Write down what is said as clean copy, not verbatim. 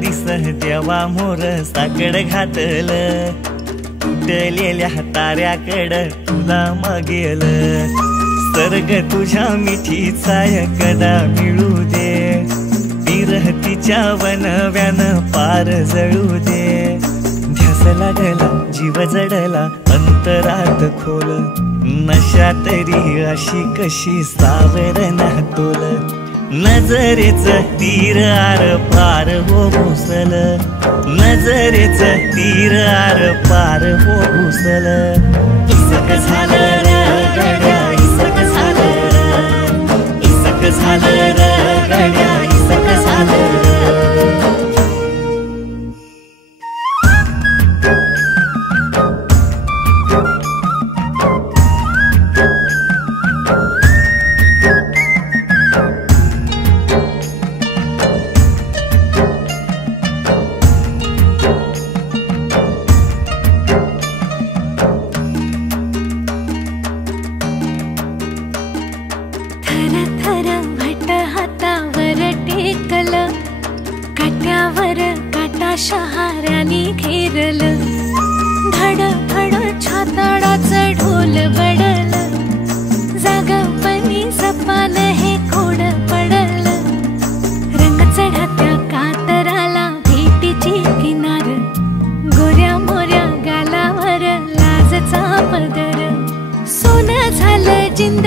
दिस देवा मोर साकड घातलं, तुटलेल्या ताऱ्याकड तुला मागेल, सर्ग तुझ्या मिठीचा कदा मिळू दे, विरहतीच्या वनव्यान पार जळू दे, ध्यास लागला जीव जडला अंतरात खोल, नशा तरी अशी कशी सावरणा तोल, नजरेच तीर आर पार हो घुसल, नजरेच तीर आर पार हो घुसल, इसक झालं र गड्या इसक झालं र, इसक झालं र गड्या इसक झालं र. काट्यावर काटा शहाऱ्याने घेरल, धड धड छाताडाचं ढोल बडल, जागपणी सपान हे खोड पडल, रंग चढत्या कातराला भेटीची किनार, गोऱ्या मोऱ्या गालावर लाजचा पदर, सोनं झालं जिंद